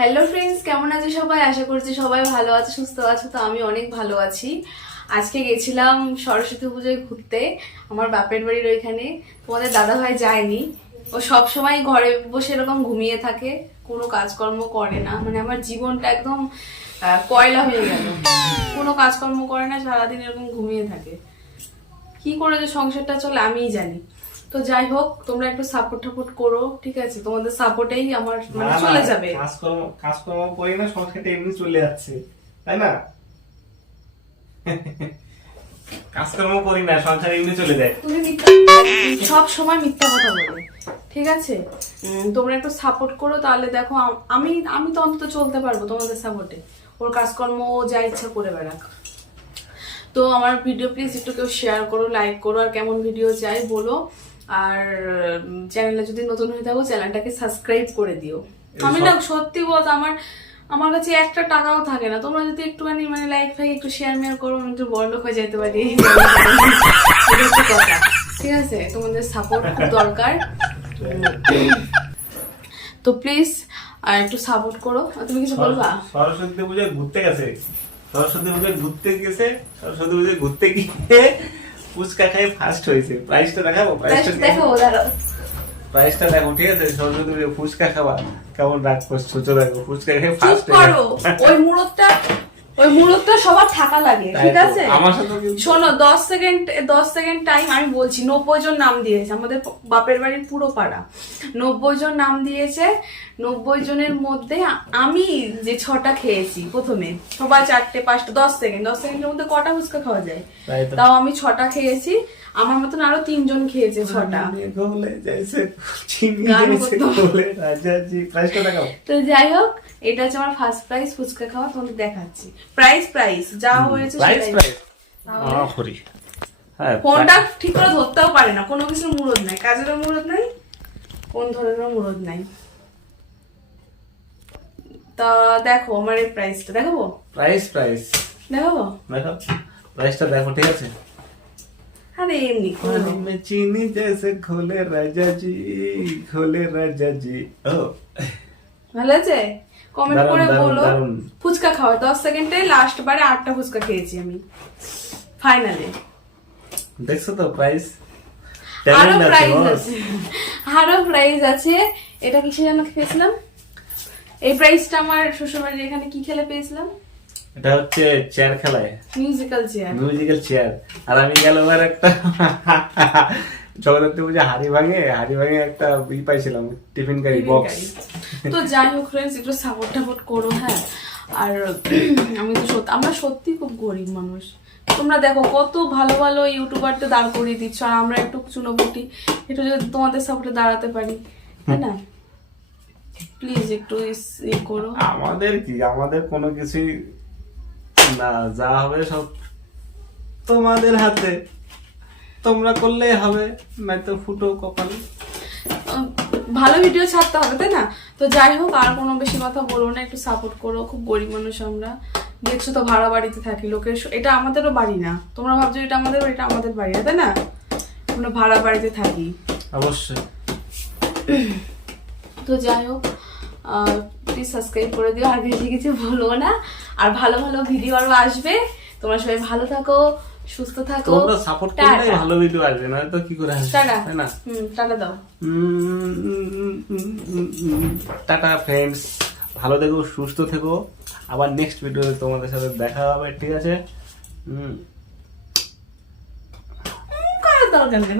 Hello friends, কেমন আছো সবাই? আশা করছি সবাই ভালো আছে, সুস্থ আছো। তো আমি অনেক ভালো আছি। আজকে গেছিলাম সরস্বতী পুজোয় ঘুরতে আমার বাপের বাড়ির ওইখানে। তোমাদের দাদা ভাই যায়নি, ও সব সময় ঘরে বসে এরকম ঘুমিয়ে থাকে, কোনো কাজকর্ম করে না। মানে আমার জীবনটা একদম কয়লা হয়ে গেল, কোনো কাজকর্ম করে না, সারাদিন এরকম ঘুমিয়ে থাকে। কি করে যে সংসারটা চলে আমিই জানি। তো যাই হোক, তোমরা একটু সাপোর্ট টাপোর্ট করো, ঠিক আছে? তোমাদের সাপোর্টেই আমার মানে চলে যাবে। কাজকর্ম করি না, সংসারটা এমনি চলে যাচ্ছে, তাই না? কাজকর্ম করি না, সংসার এমনি চলে যায়। তুমি সব সময় মিথ্যা কথা বলো, ঠিক আছে? তোমরা একটু সাপোর্ট করো, তাহলে দেখো আমি আমি তো অন্তত চলতে পারবো তোমাদের সাপোর্টে। ওর কাজকর্ম ও যা ইচ্ছা করে বেড়াক। তো আমার ভিডিও প্লিজ একটু কেউ শেয়ার করো, লাইক করো, আর কেমন ভিডিও চাই বলো। আর চ্যানেলে যদি নতুন হয়ে থাকো চ্যানেলটাকে সাবস্ক্রাইব করে দিও। আমি না সত্যি বলতে আমার কাছে একটা টাকাও থাকে না, তোমরা যদি একটুখানি মানে লাইক ফাইক একটু শেয়ার মেয়ার করো, আমি একটু বড়লোক হয়ে যেতে পারি। কথা, ঠিক আছে? তোমাদের সাপোর্ট খুব দরকার। তো প্লিজ একটু সাপোর্ট করো। তুমি কিছু বলবা? সরস্বতী পুজোয় ঘুরতে গেছে, সরস্বতী পুজোয় ঘুরতে গিয়ে ফুচকা খাই ফার্স্ট হয়েছে। প্রাইসটা দেখাবো? প্রাইসটা দেখো, ঠিক আছে? সরস্বতী পুজোয় ফুচকা খাওয়া কেমন রাগ করছো? দেখো, ফুচকা খাই ফার্স্ট করো। ওই মুহূর্তটা সবার থাকা লাগে, ঠিক আছে? আমার সাথে শোনো, 10 সেকেন্ড টাইম আমি বলছি। 90 জন নাম দিয়েছে আমাদের বাপের বাড়ির পুরো পাড়া, 90 জন নাম দিয়েছে। 90 জনের মধ্যে আমি যে 6টা খেয়েছি প্রথমে, সবাই 4টে 5টা, 10 সেকেন্ডের মধ্যে কটা ফুচকা খাওয়া যায়? তাও আমি 6টা খেয়েছি। আমার মতন আরো 3 জন খেয়েছে 6টা। তো যাই হোক, এটা হচ্ছে আমার ফার্স্ট প্রাইজ ফুচকা খাওয়া। তোমাদের দেখাচ্ছি প্রাইস যা হয়েছে। ফোনটা ঠিক করে ধরতেও পারে না, কোনো কিছুর মুরদ নাই, কাজেরও মুরদ নাই, কোন ধরনের মুরদ নাই। তা দেখো আমার এই প্রাইসটা দেখাবো। দেখাবো, দেখো প্রাইসটা দেখো, ঠিক আছে? আরে এমনি চিনি জैसे ঘোলে রাজা জি। ও ভালো আছে? কমেন্ট করে বলো। ফুচকা খাওয়া 10 সেকেন্ডে লাস্ট বারে 8টা ফুচকা খেয়েছি আমি ফাইনালে। দেখছো তো প্রাইস? আরো প্রাইস আছে। এটা কিসের জন্য খেয়েছিলাম? এই প্রাইসটা আমার শ্বশুরবাড়ির এখানে কি খেলে পেয়েছিলাম? এটা হচ্ছে চেয়ার খেলায়, মিউজিক্যাল চেয়ার। আর আমি গেল একটা জগদ্ধাত্রী পুজো হাড়ি ভাঙে একটা পাইছিলাম, টিফিন কারি বক্স। তো যাই হোক ফ্রেন্ডস, একটু সাপোর্ট টাপোর্ট করো, হ্যাঁ? আর আমরা সত্যি খুব গরিব মানুষ। তোমরা দেখো কত ভালো ভালো ইউটিউবারতে দাঁড় করিয়ে দিচ্ছ, আর আমরা একটু চুনোপুটি, একটু যদি তোমাদের সাপোর্টে দাঁড়াতে পারি, তাই না? প্লিজ একটু করো। আমাদের কোনো কিছুই না, যা হবে সব তোমাদের হাতে, তোমরা করলেই হবে, নয়তো ফুটো কপাল। ভালো ভিডিও ছাড়তে হবে, তাই না? তো যাই হোক, আর কোনো বেশি কথা বলবো না, একটু সাপোর্ট করো। খুব গরিব মানুষ আমরা, দেখছো তো, ভাড়া বাড়িতে থাকি। লোকের এটা আমাদেরও বাড়ি না, তোমরা ভাবছো এটা আমাদের বাড়ি, এটা আমাদের বাড়ি না, তাই না? আমরা ভাড়া বাড়িতে থাকি অবশ্যই। তো যাই হোক, প্লিজ সাবস্ক্রাইব করে দিও, আর বেশি কিছু বলবো না। আর ভালো ভালো ভিডিও আরো আসবে। তোমরা সবাই ভালো থাকো, সুস্থ থাকো। তোমরা সাপোর্ট করলেই ভালো ভিডিও আসবে, না তো কি করে আসবে? তাই না? টাটা দাও। টাটা ফ্রেন্ডস, ভালো থেকো, সুস্থ থেকো। আবার নেক্সট ভিডিওতে তোমাদের সাথে দেখা হবে, ঠিক আছে? দরকার নেই।